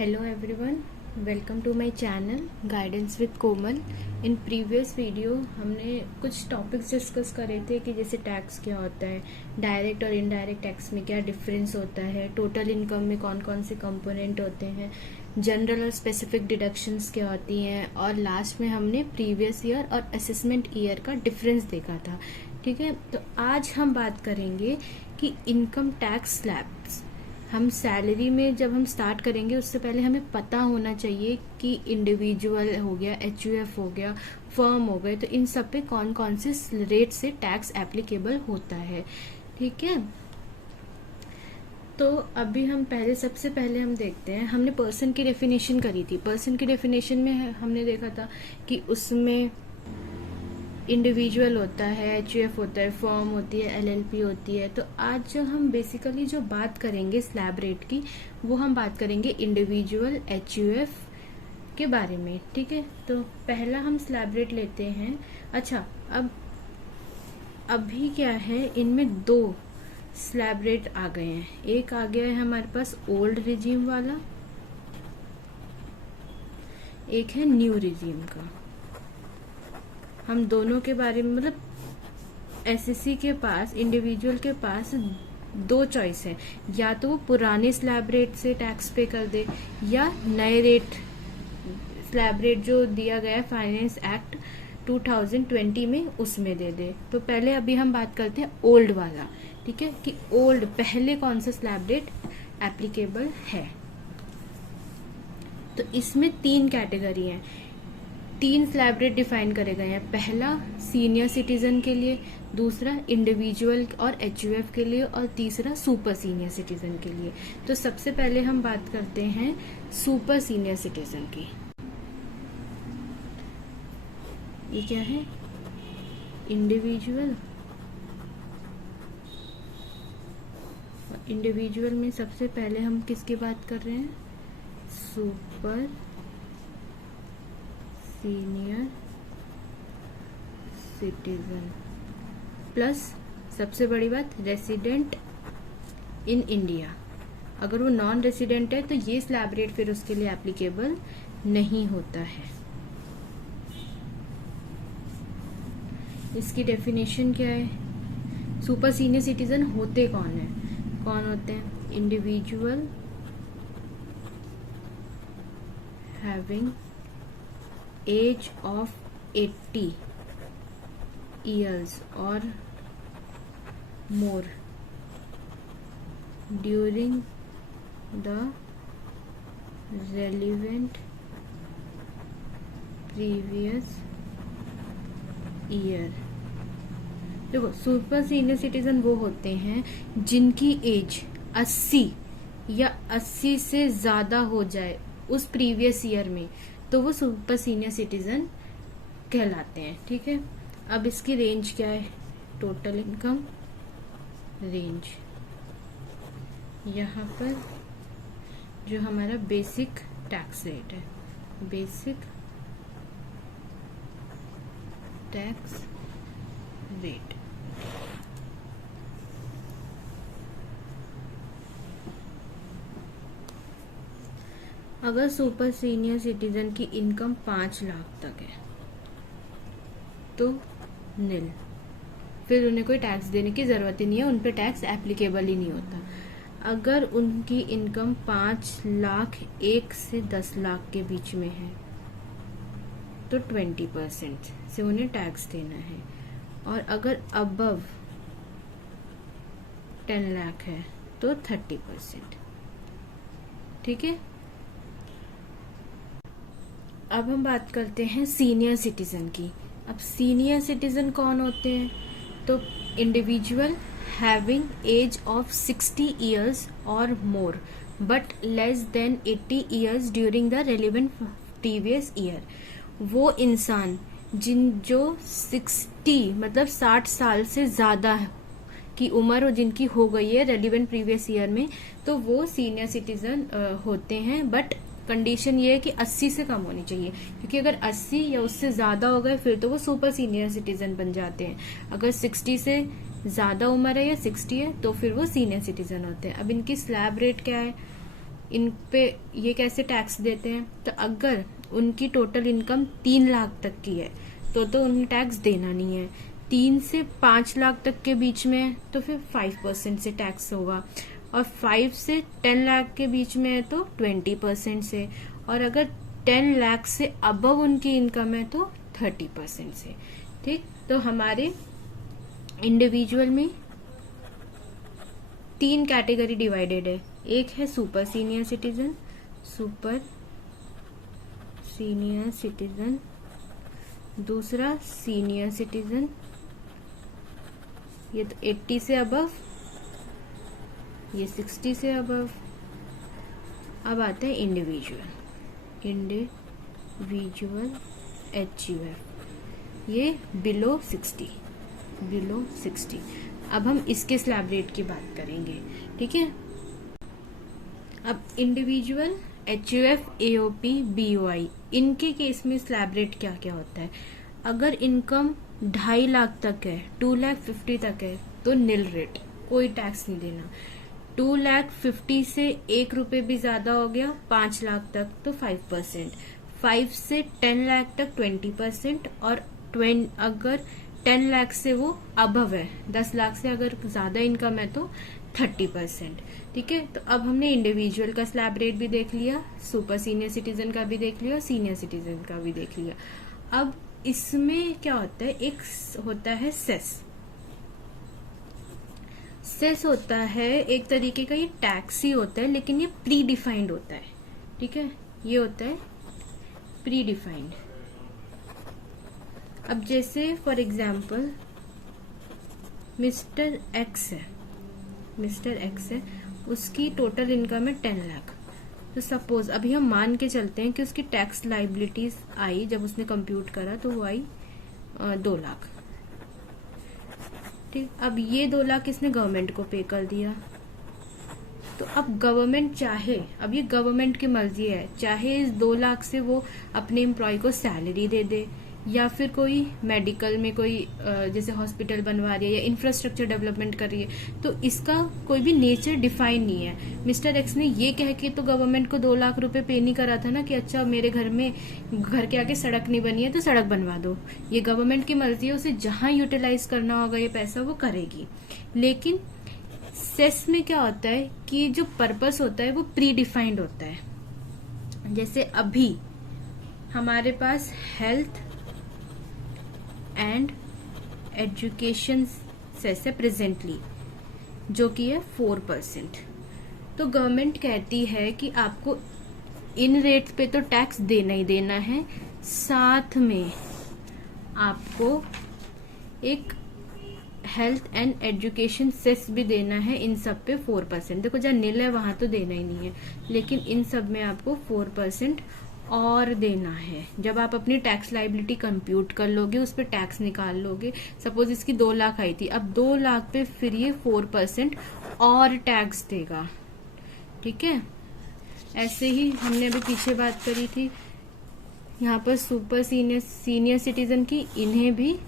Hello everyone, welcome to my channel Guidance with Komal. In previous video हमने कुछ topics discuss करे थे कि जैसे टैक्स क्या होता है, डायरेक्ट और इनडायरेक्ट टैक्स में क्या डिफरेंस होता है, टोटल इनकम में कौन कौन से कंपोनेंट होते हैं, जनरल और स्पेसिफिक डिडक्शंस क्या होती हैं, और लास्ट में हमने प्रीवियस ईयर और असेसमेंट ईयर का डिफरेंस देखा था। ठीक है, तो आज हम बात करेंगे कि इनकम टैक्स स्लैब्स। हम सैलरी में जब हम स्टार्ट करेंगे उससे पहले हमें पता होना चाहिए कि इंडिविजुअल हो गया, एचयूएफ हो गया, फर्म हो गए, तो इन सब पे कौन कौन से रेट से टैक्स एप्लीकेबल होता है। ठीक है, तो अभी हम सबसे पहले हम देखते हैं, हमने पर्सन की डेफिनेशन करी थी। पर्सन की डेफिनेशन में हमने देखा था कि उसमें इंडिविजुअल होता है, एचयूएफ होता है, फर्म होती है, एलएलपी होती है। तो आज जो हम बेसिकली जो बात करेंगे स्लैब रेट की, वो हम बात करेंगे इंडिविजुअल एचयूएफ के बारे में। ठीक है, तो पहला हम स्लैब रेट लेते हैं। अच्छा, अब अभी क्या है, इनमें दो स्लैब रेट आ गए हैं। एक आ गया है हमारे पास ओल्ड रिजीम वाला, एक है न्यू रिजीम का। हम दोनों के बारे में, मतलब एसएससी के पास, इंडिविजुअल के पास दो चॉइस है, या तो वो पुराने स्लैब रेट से टैक्स पे कर दे या नए रेट स्लैब रेट जो दिया गया है फाइनेंस एक्ट 2020 में उसमें दे दे। तो पहले अभी हम बात करते हैं ओल्ड वाला। ठीक है, कि ओल्ड पहले कौन सा स्लैब रेट एप्लीकेबल है। तो इसमें तीन कैटेगरी है, तीन स्लैब रेट डिफाइन करे गए हैं। पहला सीनियर सिटीजन के लिए, दूसरा इंडिविजुअल और एचयूएफ के लिए, और तीसरा सुपर सीनियर सिटीजन के लिए। तो सबसे पहले हम बात करते हैं सुपर सीनियर सिटीजन की। ये क्या है, इंडिविजुअल। इंडिविजुअल में सबसे पहले हम किसकी बात कर रहे हैं, सुपर सीनियर सिटीजन प्लस सबसे बड़ी बात रेसिडेंट इन इंडिया। अगर वो नॉन रेसिडेंट है तो ये स्लैब रेट फिर उसके लिए एप्लीकेबल नहीं होता है। इसकी डेफिनेशन क्या है, सुपर सीनियर सिटीजन होते कौन है, कौन होते हैं, individual having age of 80 years or more during the relevant previous year। देखो, सुपर सीनियर सिटीजन वो होते हैं जिनकी एज 80 या 80 से ज्यादा हो जाए उस प्रीवियस ईयर में, तो वो सुपर सीनियर सिटीजन कहलाते हैं। ठीक है, अब इसकी रेंज क्या है, टोटल इनकम रेंज। यहाँ पर जो हमारा बेसिक टैक्स रेट है, बेसिक टैक्स रेट, अगर सुपर सीनियर सिटीजन की इनकम 5 लाख तक है तो नील, फिर उन्हें कोई टैक्स देने की जरूरत ही नहीं है, उन पे टैक्स एप्लीकेबल ही नहीं होता। अगर उनकी इनकम 5 लाख 1 से 10 लाख के बीच में है तो 20% से उन्हें टैक्स देना है, और अगर अबव 10 लाख है तो 30%। ठीक है, अब हम बात करते हैं सीनियर सिटीजन की। अब सीनियर सिटीजन कौन होते हैं, तो individual having age of 60 years और more but less than 80 years during the relevant previous year. वो इंसान जो 60 मतलब 60 साल से ज्यादा की उम्र हो, जिनकी हो गई है रेलिवेंट प्रीवियस ईयर में, तो वो सीनियर सिटीजन होते हैं। बट कंडीशन ये है कि 80 से कम होनी चाहिए, क्योंकि अगर 80 या उससे ज्यादा हो गए फिर तो वो सुपर सीनियर सिटीजन बन जाते हैं। अगर 60 से ज्यादा उम्र है या 60 है तो फिर वो सीनियर सिटीजन होते हैं। अब इनकी स्लैब रेट क्या है, इन पे ये कैसे टैक्स देते हैं, तो अगर उनकी टोटल इनकम 3 लाख तक की है तो उन्हें टैक्स देना नहीं है। 3 से 5 लाख तक के बीच में है तो फिर 5% से टैक्स होगा, और 5 से 10 लाख के बीच में है तो 20% से, और अगर 10 लाख से अबव उनकी इनकम है तो 30% से। ठीक, तो हमारे इंडिविजुअल में 3 कैटेगरी डिवाइडेड है। एक है सुपर सीनियर सिटीजन, दूसरा सीनियर सिटीजन, ये तो 80 से अबव, ये 60 से अबव। अब आते हैं इंडिविजुअल HUF, ये बिलो 60। अब हम इसके स्लैब रेट की बात करेंगे। ठीक है, अब इंडिविजुअल HUF, AOP, BOI, इनके केस में स्लैब रेट क्या क्या होता है। अगर इनकम 2.5 लाख तक है, 2,50,000 तक है तो नील रेट, कोई टैक्स नहीं देना। 2,50,000 से 1 रुपए भी ज्यादा हो गया, 5 लाख तक तो 5%, 5 से 10 लाख तक 20%, और अगर 10 लाख से वो अबव है, 10 लाख से अगर ज्यादा इनकम है तो 30%। ठीक है, तो अब हमने इंडिविजुअल का स्लैब रेट भी देख लिया, सुपर सीनियर सिटीजन का भी देख लिया, सीनियर सिटीजन का भी देख लिया। अब इसमें क्या होता है, एक होता है सेस होता है एक तरीके का, ये टैक्स ही होता है लेकिन ये प्री डिफाइंड होता है। ठीक है, ये होता है प्री डिफाइंड। अब जैसे फॉर एग्जाम्पल मिस्टर एक्स है, उसकी टोटल इनकम है 10 लाख। तो सपोज अभी हम मान के चलते हैं कि उसकी टैक्स लाइबिलिटीज आई, जब उसने कंप्यूट करा तो वो आई 2 लाख। ठीक, अब ये 2 लाख इसने गवर्नमेंट को पे कर दिया। तो अब गवर्नमेंट चाहे, अब ये गवर्नमेंट की मर्जी है, चाहे इस 2 लाख से वो अपने एम्प्लॉय को सैलरी दे दे, या फिर कोई मेडिकल में कोई जैसे हॉस्पिटल बनवा रही है या इंफ्रास्ट्रक्चर डेवलपमेंट कर रही है, तो इसका कोई भी नेचर डिफाइन नहीं है। मिस्टर एक्स ने ये कह के तो गवर्नमेंट को 2 लाख रुपए पे नहीं करा था ना कि अच्छा मेरे घर के आगे सड़क नहीं बनी है तो सड़क बनवा दो। ये गवर्नमेंट की मर्जी है, उसे जहां यूटिलाइज करना होगा ये पैसा वो करेगी। लेकिन सेस में क्या होता है कि जो पर्पस होता है वो प्री डिफाइंड होता है। जैसे अभी हमारे पास हेल्थ एंड एजुकेशन सेस है प्रेजेंटली, जो कि है 4%। तो गवर्नमेंट कहती है कि आपको इन रेट पे तो टैक्स देना ही देना है, साथ में आपको एक हेल्थ एंड एजुकेशन सेस भी देना है, इन सब पे 4%। देखो जहाँ नील है वहां तो देना ही नहीं है, लेकिन इन सब में आपको 4% और देना है। जब आप अपनी टैक्स लाइबिलिटी कंप्यूट कर लोगे, उस पर टैक्स निकाल लोगे, सपोज इसकी 2 लाख आई थी, अब 2 लाख पे फिर ये 4% और टैक्स देगा। ठीक है, ऐसे ही हमने अभी पीछे बात करी थी, यहाँ पर सुपर सीनियर सिटीजन की, इन्हें भी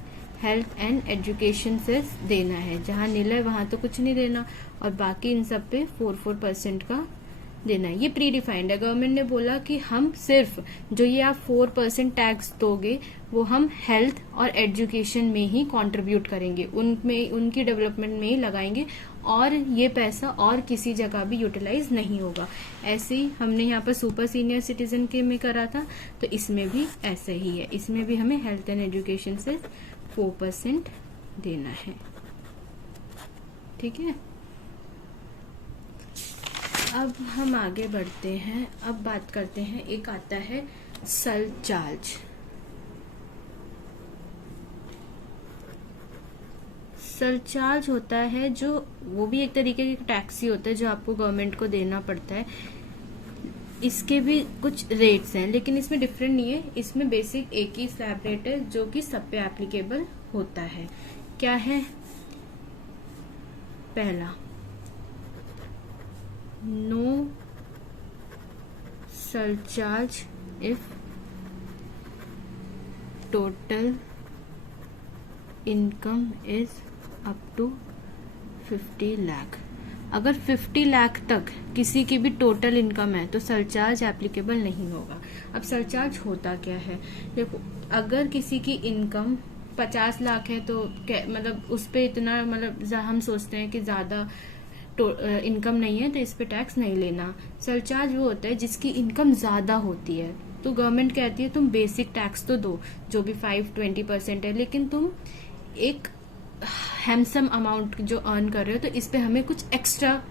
हेल्थ एंड एजुकेशन से देना है। जहां नील है वहां तो कुछ नहीं देना, और बाकी इन सब पे 4% का देना है। ये प्री डिफाइंड है। गवर्नमेंट ने बोला कि हम सिर्फ जो ये आप 4% टैक्स दोगे वो हम हेल्थ और एजुकेशन में ही कंट्रीब्यूट करेंगे, उनमें उनकी डेवलपमेंट में ही लगाएंगे, और ये पैसा और किसी जगह भी यूटिलाइज नहीं होगा। ऐसे ही हमने यहाँ पर सुपर सीनियर सिटीजन के में करा था, तो इसमें भी ऐसे ही है। इसमें भी हमें हेल्थ एंड एजुकेशन से 4% देना है। ठीक है, अब हम आगे बढ़ते हैं। अब बात करते हैं, एक आता है सरचार्ज। सरचार्ज होता है जो, वो भी एक तरीके का टैक्स ही होता है जो आपको गवर्नमेंट को देना पड़ता है। इसके भी कुछ रेट्स हैं, लेकिन इसमें डिफरेंट नहीं है। इसमें बेसिक एक ही स्लैब रेट है जो कि सब पे एप्लीकेबल होता है। क्या है? पहला, no surcharge if total income is up to 50 lakh. अगर 50 लाख तक किसी की भी टोटल इनकम है तो सरचार्ज एप्लीकेबल नहीं होगा। अब सरचार्ज होता क्या है, देखो अगर किसी की इनकम 50 लाख है तो मतलब उस पे इतना मतलब हम सोचते हैं कि ज्यादा इनकम नहीं है तो इस पे टैक्स नहीं लेना। सरचार्ज वो होता है जिसकी इनकम ज्यादा होती है, तो गवर्नमेंट कहती है तुम बेसिक टैक्स तो दो जो भी 5-20% है, लेकिन तुम एक हैंडसम अमाउंट जो अर्न कर रहे हो तो इस पे हमें कुछ एक्स्ट्रा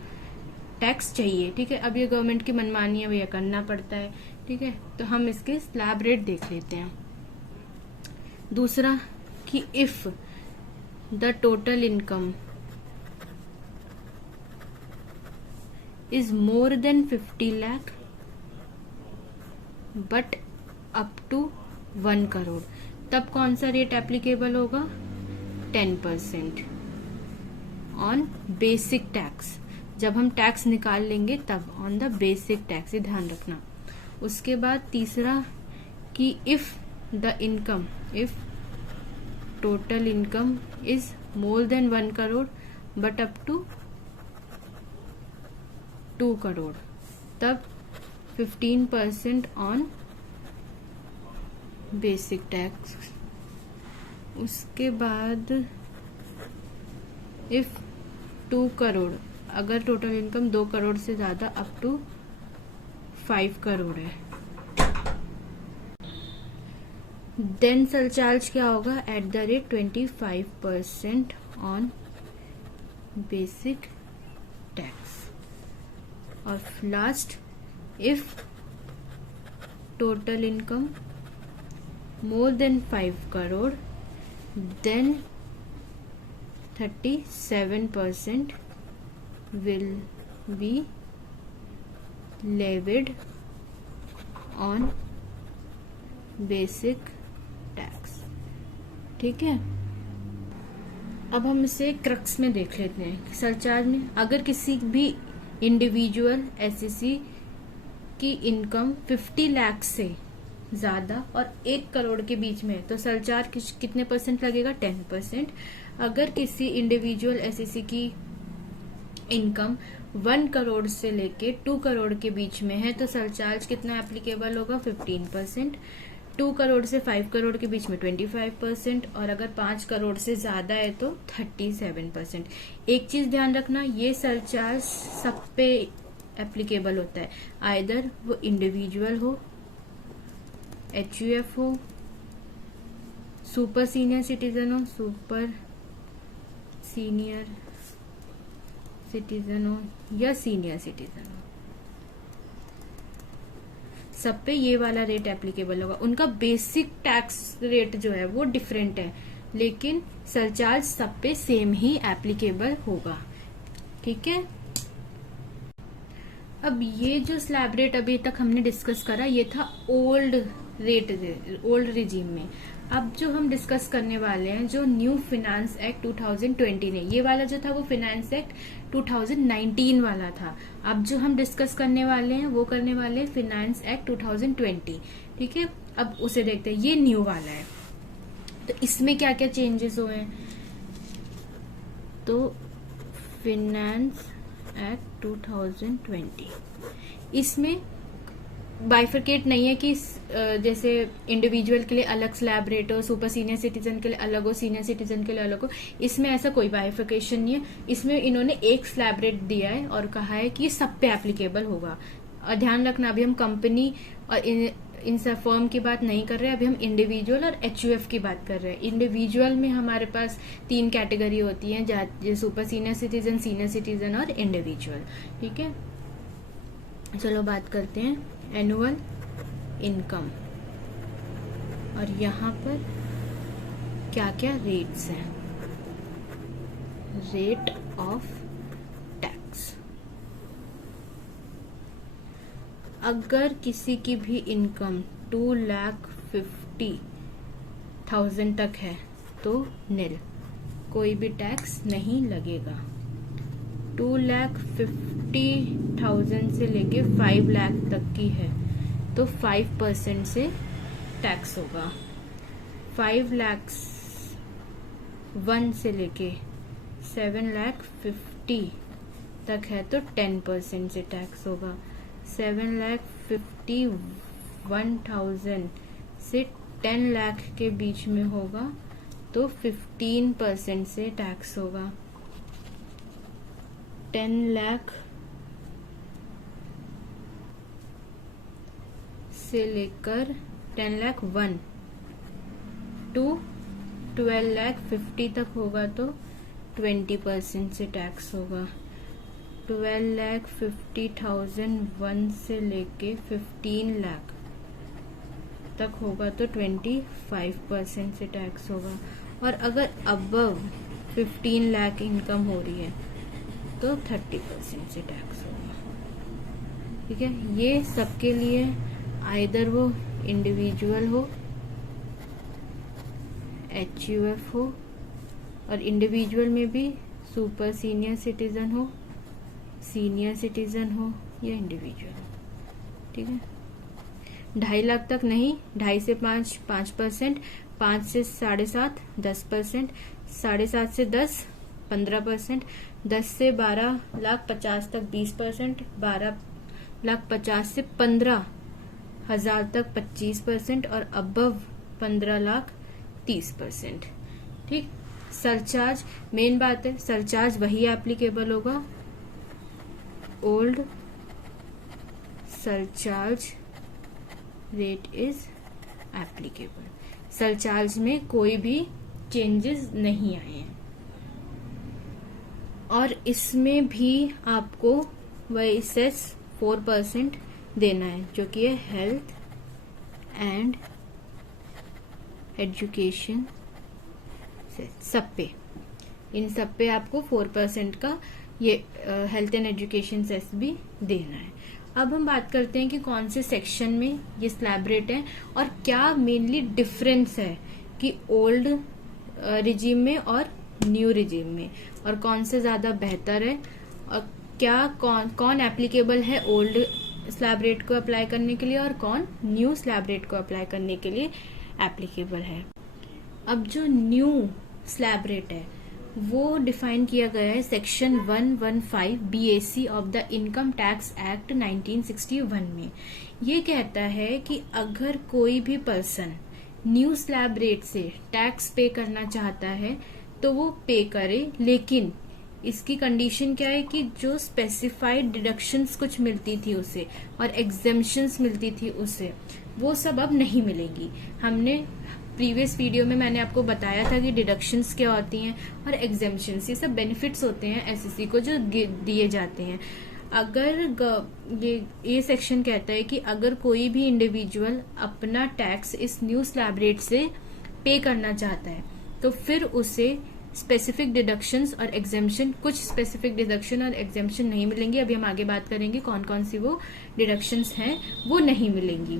टैक्स चाहिए। ठीक है, अब ये गवर्नमेंट की मनमानी है, वो ये करना पड़ता है। ठीक है, तो हम इसके स्लैब रेट देख लेते हैं। दूसरा कि if the total income is more than 50 lakh but up to 1 crore, तब कौन सा रेट एप्लीकेबल होगा, 10% ऑन बेसिक टैक्स। जब हम टैक्स निकाल लेंगे तब ऑन द बेसिक टैक्स, ये ध्यान रखना। उसके बाद तीसरा कि if the income, if total income is more than 1 crore but up to 2 crore, तब 15% ऑन बेसिक टैक्स। उसके बाद इफ 2 करोड़, अगर टोटल इनकम 2 करोड़ से ज्यादा अप टू 5 करोड़ है, देन सरचार्ज क्या होगा, at the rate 25% on basic tax. और last, if total income more than 5 crore then 37% will be levied on basic tax। ठीक है, अब हम इसे क्रक्स में देख लेते हैं। सरचार्ज में अगर किसी भी इंडिविजुअल एसएससी की इनकम 50 लाख से ज्यादा और 1 करोड़ के बीच में है तो सरचार्ज कितने परसेंट लगेगा, 10%। अगर किसी इंडिविजुअल एसएससी की इनकम 1 करोड़ से लेके 2 करोड़ के बीच में है तो सरचार्ज कितना एप्लीकेबल होगा, 15%। 2 करोड़ से 5 करोड़ के बीच में 25%, और अगर 5 करोड़ से ज्यादा है तो 37%। एक चीज ध्यान रखना, ये सरचार्ज सब पे एप्लीकेबल होता है, आइदर वो इंडिविजुअल हो, HUF हो, सुपर सीनियर सिटीजन हो, सुपर सीनियर सिटीजन हो या सीनियर सिटीजन हो, सब पे ये वाला रेट एप्लीकेबल होगा। उनका बेसिक टैक्स रेट जो है वो डिफरेंट है, लेकिन सरचार्ज सब पे सेम ही एप्लीकेबल होगा। ठीक है, अब ये जो स्लैब रेट अभी तक हमने डिस्कस करा ये था ओल्ड रेट, ओल्ड रिजीम में। अब जो हम डिस्कस करने वाले हैं जो न्यू फिनेंस एक्ट 2020 ने, ये वाला जो था वो फिनेंस एक्ट 2019 वाला था। अब जो हम डिस्कस करने वाले हैं वो करने वाले हैं फिनेंस एक्ट 2020। ठीक है, अब उसे देखते हैं, ये न्यू वाला है तो इसमें क्या क्या चेंजेस हुए हैं। तो फिनेंस एक्ट 2020, इसमें बाइफरकेट नहीं है कि जैसे इंडिविजुअल के लिए अलग स्लैब रेट हो, सुपर सीनियर सिटीजन के लिए अलग हो, सीनियर सिटीजन के लिए अलग हो। इसमें ऐसा कोई बाइफरकेशन नहीं है। इसमें इन्होंने एक स्लैब रेट दिया है और कहा है कि ये सब पे एप्लीकेबल होगा। और ध्यान रखना, अभी हम कंपनी और इन सब फर्म की बात नहीं कर रहे हैं, अभी हम इंडिविजुअल और HUF की बात कर रहे हैं। इंडिविजुअल में हमारे पास 3 कैटेगरी होती है, जैसे सुपर सीनियर सिटीजन और इंडिविजुअल। ठीक है, चलो बात करते हैं एनुअल इनकम, और यहाँ पर क्या क्या रेट्स हैं। रेट ऑफ टैक्स, अगर किसी की भी इनकम 2,50,000 तक है तो निल, कोई भी टैक्स नहीं लगेगा। 2,50,000 से लेके 5 लाख तक की है तो 5% से टैक्स होगा। 5,01,000 से लेके 7,50,000 तक है तो 10% से टैक्स होगा। 7,51,000 से 10 लाख के बीच में होगा तो 15% से टैक्स होगा। 10 लाख से लेकर 10,01,000 टू 12,50,000 तक होगा तो 20% से टैक्स होगा। 12,50,000 से लेके 15 लाख तक होगा तो 25% से टैक्स होगा। और अगर अबव 15 लाख इनकम हो रही है तो 30% से टैक्स होगा। ठीक है, ये सबके लिए आइदर वो इंडिविजुअल हो, HUF हो, और इंडिविजुअल में भी सुपर सीनियर सिटीजन हो, सीनियर सिटीजन हो या इंडिविजुअल। ठीक है, 2.5 लाख तक नहीं, 2.5 से 5 5%, 5 से 7.5 10%, 7.5 से 10 15%, 10 से 12,50,000 तक 20%, 12,50,000 से 15,000 तक 25% और अबव 15 लाख 30%। ठीक, सरचार्ज मेन बात है, सरचार्ज वही एप्लीकेबल होगा, old surcharge rate is applicable. Surcharge में कोई भी चेंजेस नहीं आए हैं और इसमें भी आपको वही सेस 4% देना है जो कि है हेल्थ एंड एजुकेशन से, सब पे, इन सब पे आपको 4% का ये हेल्थ एंड एजुकेशन सेस भी देना है। अब हम बात करते हैं कि कौन से सेक्शन में ये स्लैब रेट है और क्या मेनली डिफरेंस है कि ओल्ड रिजीम में और न्यू रिजीम में, और कौन से ज्यादा बेहतर है और क्या कौन एप्लीकेबल है ओल्ड स्लैब रेट को अप्लाई करने के लिए और कौन न्यू स्लैब रेट को अप्लाई करने के लिए एप्लीकेबल है। अब जो न्यू स्लैब रेट है वो डिफाइन किया गया है section 115 BAC of the income tax act 1961 में। ये कहता है कि अगर कोई भी पर्सन न्यू स्लैब रेट से टैक्स पे करना चाहता है तो वो पे करे, लेकिन इसकी कंडीशन क्या है कि जो स्पेसिफाइड डिडक्शंस कुछ मिलती थी उसे और एग्जेम्पशंस मिलती थी उसे, वो सब अब नहीं मिलेगी। हमने प्रीवियस वीडियो में मैंने आपको बताया था कि डिडक्शंस क्या होती हैं और एग्जेम्पशंस, ये सब बेनिफिट्स होते हैं एसएससी को जो दिए जाते हैं। अगर ये सेक्शन कहता है कि अगर कोई भी इंडिविजुअल अपना टैक्स इस न्यू स्लैब रेट से पे करना चाहता है तो फिर उसे स्पेसिफिक डिडक्शंस और एग्जेम्पशन, कुछ स्पेसिफिक डिडक्शन और एग्जेम्पशन नहीं मिलेंगी। अभी हम आगे बात करेंगे कौन कौन सी वो डिडक्शंस हैं, वो नहीं मिलेंगी।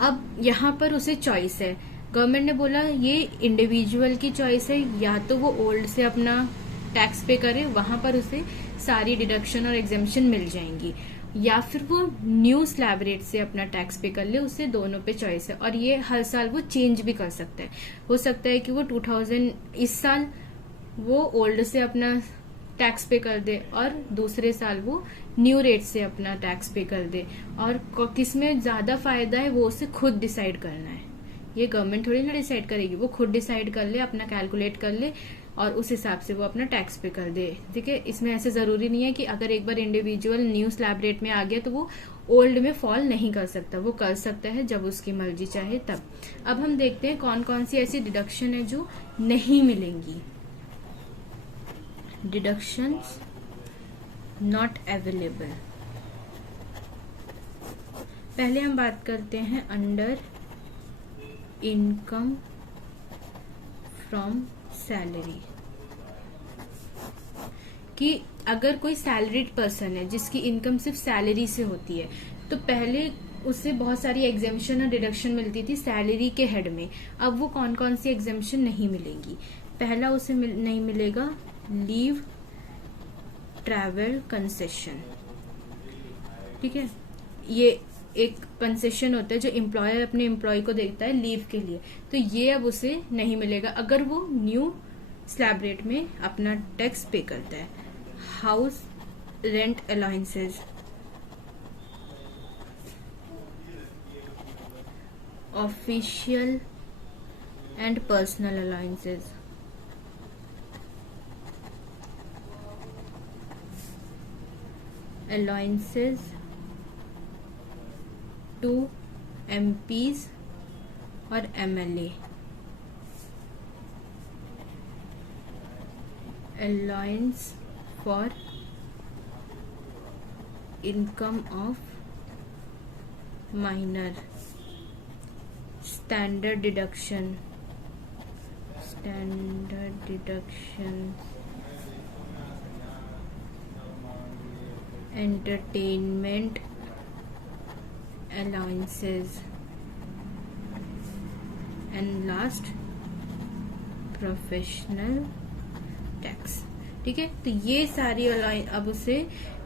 अब यहाँ पर उसे चॉइस है, गवर्नमेंट ने बोला ये इंडिविजुअल की चॉइस है, या तो वो ओल्ड से अपना टैक्स पे करे, वहां पर उसे सारी डिडक्शन और एग्जेम्पशन मिल जाएंगी, या फिर वो न्यू स्लैब रेट से अपना टैक्स पे कर ले, उससे दोनों पे चॉइस है। और ये हर साल वो चेंज भी कर सकता है, हो सकता है कि वो 2000 इस साल वो ओल्ड से अपना टैक्स पे कर दे और दूसरे साल वो न्यू रेट से अपना टैक्स पे कर दे, और किसमें ज्यादा फायदा है वो उसे खुद डिसाइड करना है। ये गवर्नमेंट थोड़ी ना डिसाइड करेगी, वो खुद डिसाइड कर ले, अपना कैलकुलेट कर ले और उस हिसाब से वो अपना टैक्स पे कर दे। ठीक है, इसमें ऐसे जरूरी नहीं है कि अगर एक बार इंडिविजुअल न्यू स्लैब रेट में आ गया तो वो ओल्ड में फॉल नहीं कर सकता, वो कर सकता है जब उसकी मर्जी चाहे तब। अब हम देखते हैं कौन कौन सी ऐसी डिडक्शन है जो नहीं मिलेंगी। Deductions not available. पहले हम बात करते हैं अंडर इनकम फ्रॉम सैलरी, कि अगर कोई सैलरीड पर्सन है जिसकी इनकम सिर्फ सैलरी से होती है तो पहले उससे बहुत सारी एग्जेम्पशन और डिडक्शन मिलती थी सैलरी के हेड में। अब वो कौन कौन सी एग्जेम्पशन नहीं मिलेंगी। पहला उसे नहीं मिलेगा लीव ट्रैवल कंसेशन। ठीक है, ये एक कंसेशन होता है जो एम्प्लॉयर अपने एम्प्लॉय को देता है लीव के लिए, तो ये अब उसे नहीं मिलेगा अगर वो न्यू स्लैब रेट में अपना टैक्स पे करता है। House rent allowances, official and personal allowances, allowances to MPs और MLA, allowance for income of minor, standard deduction, entertainment allowances, and last professional tax. ठीक है, तो ये सारी अब उसे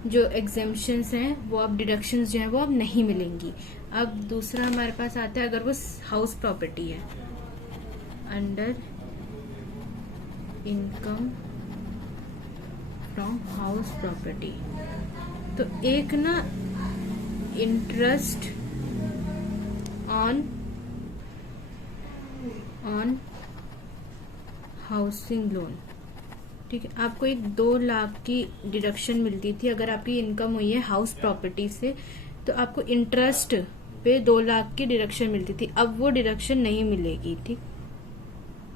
जो एग्जेम्पशंस हैं वो अब डिडक्शंस जो हैं वो अब नहीं मिलेंगी। अब दूसरा हमारे पास आता है अगर वो हाउस प्रॉपर्टी है, under income from house property, तो एक ना इंटरेस्ट ऑन हाउसिंग लोन। ठीक है, आपको एक 2 लाख की डिडक्शन मिलती थी अगर आपकी इनकम हुई है हाउस प्रॉपर्टी से, तो आपको इंटरेस्ट पे 2 लाख की डिडक्शन मिलती थी। अब वो डिडक्शन नहीं मिलेगी। ठीक,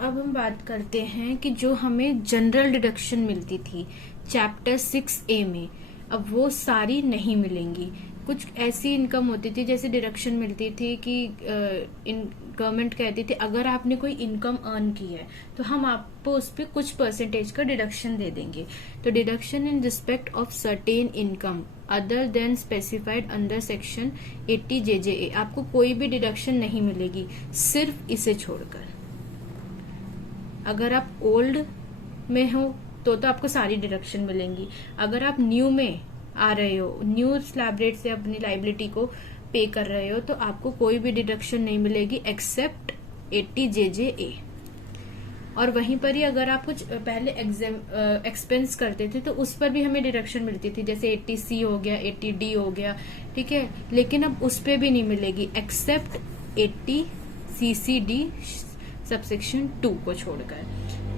अब हम बात करते हैं कि जो हमें जनरल डिडक्शन मिलती थी चैप्टर 6A में, अब वो सारी नहीं मिलेंगी। कुछ ऐसी इनकम होती थी जैसे डिडक्शन मिलती थी कि गवर्नमेंट कहती थी अगर आपने कोई इनकम अर्न की है तो हम आपको उस पर कुछ परसेंटेज का डिडक्शन दे देंगे। तो deduction in respect of certain income other than specified under section 80 JJA, आपको कोई भी डिडक्शन नहीं मिलेगी सिर्फ इसे छोड़कर। अगर आप ओल्ड में हो तो आपको सारी डिडक्शन मिलेंगी। अगर आप न्यू में आ रहे हो, न्यू स्लैब रेट से अपनी लाइबिलिटी को पे कर रहे हो, तो आपको कोई भी डिडक्शन नहीं मिलेगी एक्सेप्ट 80 JJA। और वहीं पर ही अगर आप कुछ पहले एक्सपेंस करते थे तो उस पर भी हमें डिडक्शन मिलती थी, जैसे 80C हो गया, 80D हो गया। ठीक है, लेकिन अब उस पर भी नहीं मिलेगी एक्सेप्ट 80CCD सबसेक्शन 2 को छोड़कर।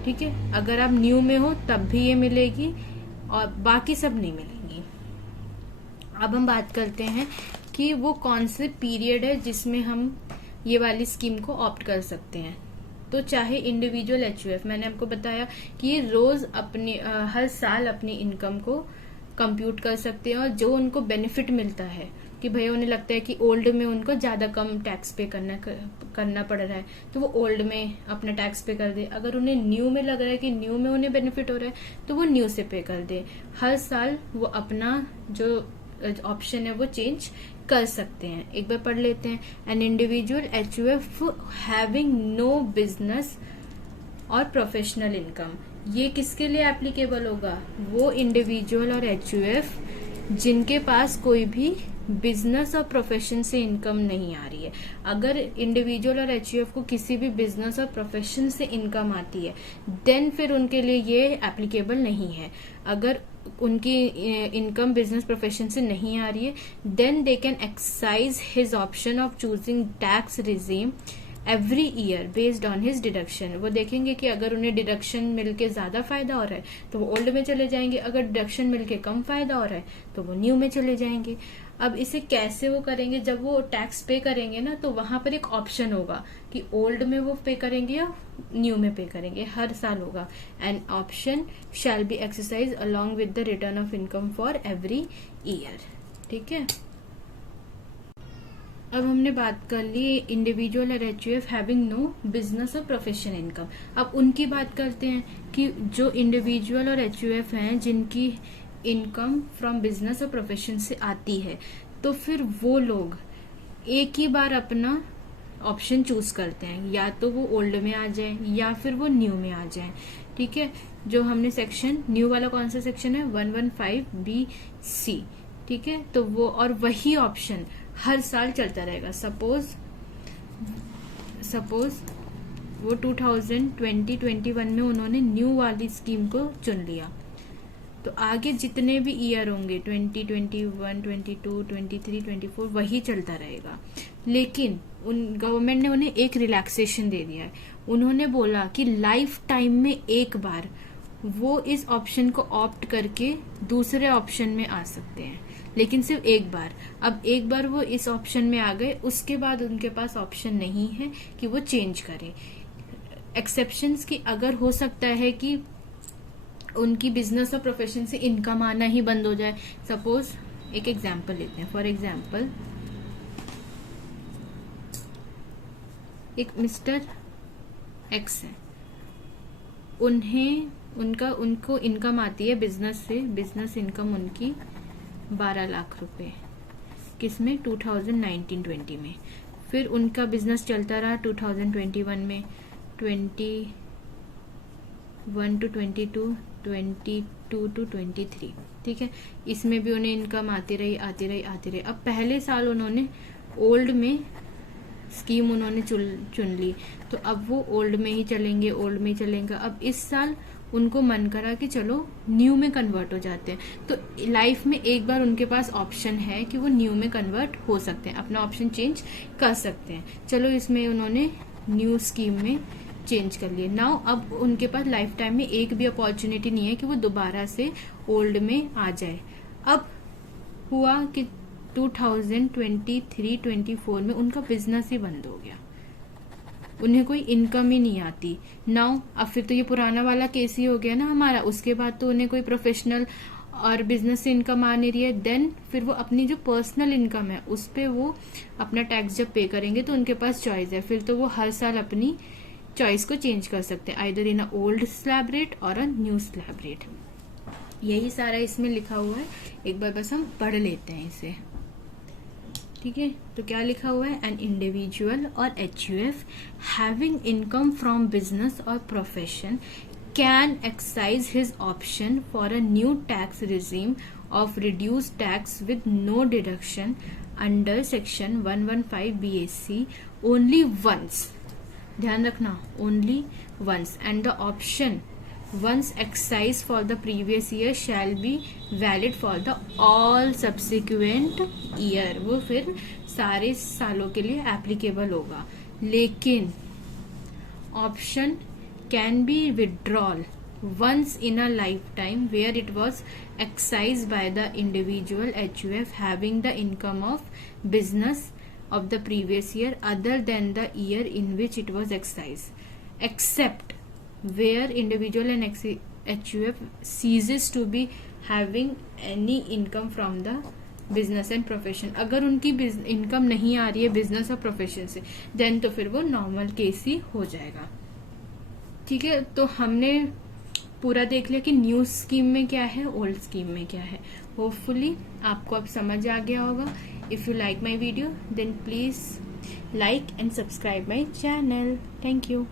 ठीक है, अगर आप न्यू में हो तब भी ये मिलेगी और बाकी सब नहीं मिलेगी। अब हम बात करते हैं कि वो कौन से पीरियड है जिसमें हम ये वाली स्कीम को ऑप्ट कर सकते हैं। तो चाहे इंडिविजुअल HUF, मैंने आपको बताया कि ये रोज अपने हर साल अपनी इनकम को कंप्यूट कर सकते हैं और जो उनको बेनिफिट मिलता है कि भैया उन्हें लगता है कि ओल्ड में उनको ज्यादा कम टैक्स पे करना पड़ रहा है तो वो ओल्ड में अपना टैक्स पे कर दे। अगर उन्हें न्यू में लग रहा है कि न्यू में उन्हें बेनिफिट हो रहा है तो वो न्यू से पे कर दे। हर साल वो अपना जो ऑप्शन है वो चेंज कर सकते हैं। एक बार पढ़ लेते हैं। An individual HUF having no business और प्रोफेशनल इनकम, ये किसके लिए एप्लीकेबल होगा? वो इंडिविजुअल और HUF जिनके पास कोई भी बिजनेस और प्रोफेशन से इनकम नहीं आ रही है। अगर इंडिविजुअल और HUF को किसी भी बिजनेस और प्रोफेशन से इनकम आती है देन फिर उनके लिए ये एप्लीकेबल नहीं है। अगर उनकी इनकम बिजनेस प्रोफेशन से नहीं आ रही है then they can exercise his option of choosing tax regime every year based on his deduction. वो देखेंगे कि अगर उन्हें डिडक्शन मिलके ज्यादा फायदा हो रहा है तो वो ओल्ड में चले जाएंगे, अगर डिडक्शन मिलके कम फायदा हो रहा है तो वो न्यू में चले जाएंगे। अब इसे कैसे वो करेंगे? जब वो टैक्स पे करेंगे ना तो वहां पर एक ऑप्शन होगा कि ओल्ड में वो पे करेंगे या न्यू में पे करेंगे, हर साल होगा। And option shall be exercise along with the return of income for every year. ठीक है, अब हमने बात कर ली इंडिविजुअल और HUF हैविंग नो बिजनेस और प्रोफेशन इनकम। अब उनकी बात करते हैं कि जो इंडिविजुअल और HUF हैं जिनकी इनकम फ्रॉम बिजनेस और प्रोफेशन से आती है, तो फिर वो लोग एक ही बार अपना ऑप्शन चूज करते हैं, या तो वो ओल्ड में आ जाए या फिर वो न्यू में आ जाए। ठीक है, जो हमने सेक्शन न्यू वाला कौन सा सेक्शन है? 115BC। ठीक है, तो वो और वही ऑप्शन हर साल चलता रहेगा। सपोज वो 2020-21 में उन्होंने न्यू वाली स्कीम को चुन लिया तो आगे जितने भी ईयर होंगे 2021, 22, 23, 24 वही चलता रहेगा। लेकिन गवर्नमेंट ने उन्हें एक रिलैक्सेशन दे दिया है। उन्होंने बोला कि लाइफ टाइम में एक बार वो इस ऑप्शन को ऑप्ट करके दूसरे ऑप्शन में आ सकते हैं, लेकिन सिर्फ एक बार। अब एक बार वो इस ऑप्शन में आ गए, उसके बाद उनके पास ऑप्शन नहीं है कि वो चेंज करें। एक्सेप्शंस की अगर हो सकता है कि उनकी बिजनेस और प्रोफेशन से इनकम आना ही बंद हो जाए। सपोज एक एग्जांपल लेते हैं। फॉर एग्जांपल एक मिस्टर एक्स है, उनको इनकम आती है बिजनेस से। बिजनेस इनकम उनकी 12 लाख रुपए, किसमें 2019-20 में। फिर उनका बिजनेस चलता रहा 2021 में, 21 to 22, 22 to 23, ठीक है। इसमें भी उन्हें इनकम आती रही। अब पहले साल उन्होंने ओल्ड में स्कीम उन्होंने चुन ली, तो अब वो ओल्ड में ही चलेंगे। अब इस साल उनको मन करा कि चलो न्यू में कन्वर्ट हो जाते हैं। तो लाइफ में एक बार उनके पास ऑप्शन है कि वो न्यू में कन्वर्ट हो सकते हैं, अपना ऑप्शन चेंज कर सकते हैं। चलो इसमें उन्होंने न्यू स्कीम में चेंज कर लिए। नाउ अब उनके पास लाइफ टाइम में एक भी अपॉर्चुनिटी नहीं है कि वो दोबारा से ओल्ड में आ जाए। अब हुआ कि 2023-24 में उनका बिजनेस ही बंद हो गया, उन्हें कोई इनकम ही नहीं आती। नाउ अब फिर तो ये पुराना वाला केस ही हो गया ना हमारा। उसके बाद तो उन्हें कोई प्रोफेशनल और बिजनेस से इनकम आ नहीं रही है। देन फिर वो अपनी जो पर्सनल इनकम है उस पे वो अपना टैक्स जब पे करेंगे तो उनके पास चॉइस है। फिर तो वो हर साल अपनी चॉइस को चेंज कर सकते हैं, either in a old slab rate और अ न्यू स्लैब रेट। यही सारा इसमें लिखा हुआ है। एक बार बस हम पढ़ लेते हैं इसे, ठीक है। तो क्या लिखा हुआ है? एन इंडिविजुअल और HUF having income from business और profession can excise his option for a new tax regime of reduce tax with no deduction under section 115 BAC only once. ध्यान रखना, only once, and the option once excised for the previous year shall be valid for the all subsequent year। वो फिर सारे सालों के लिए applicable होगा। लेकिन option can be withdrawn once in a lifetime where it was excised by the individual HUF having the income of business of the previous year other than the year in which it was excised, except where individual and HUF ceases to be having any income from the business and profession। अगर उनकी income नहीं आ रही है business और profession से, then तो फिर वो नॉर्मल केस ही हो जाएगा, ठीक है। तो हमने पूरा देख लिया कि न्यू स्कीम में क्या है, ओल्ड स्कीम में क्या है। होपफुली आपको अब समझ आ गया होगा। If you like my video then please like and subscribe my channel. Thank you.